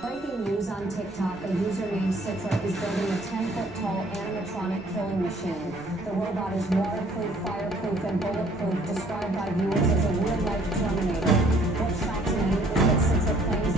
Breaking news on TikTok, a user named Citra is building a 10-foot-tall animatronic killing machine. The robot is waterproof, fireproof, and bulletproof, described by viewers as a real-life Terminator. What shocks me is that Citra claims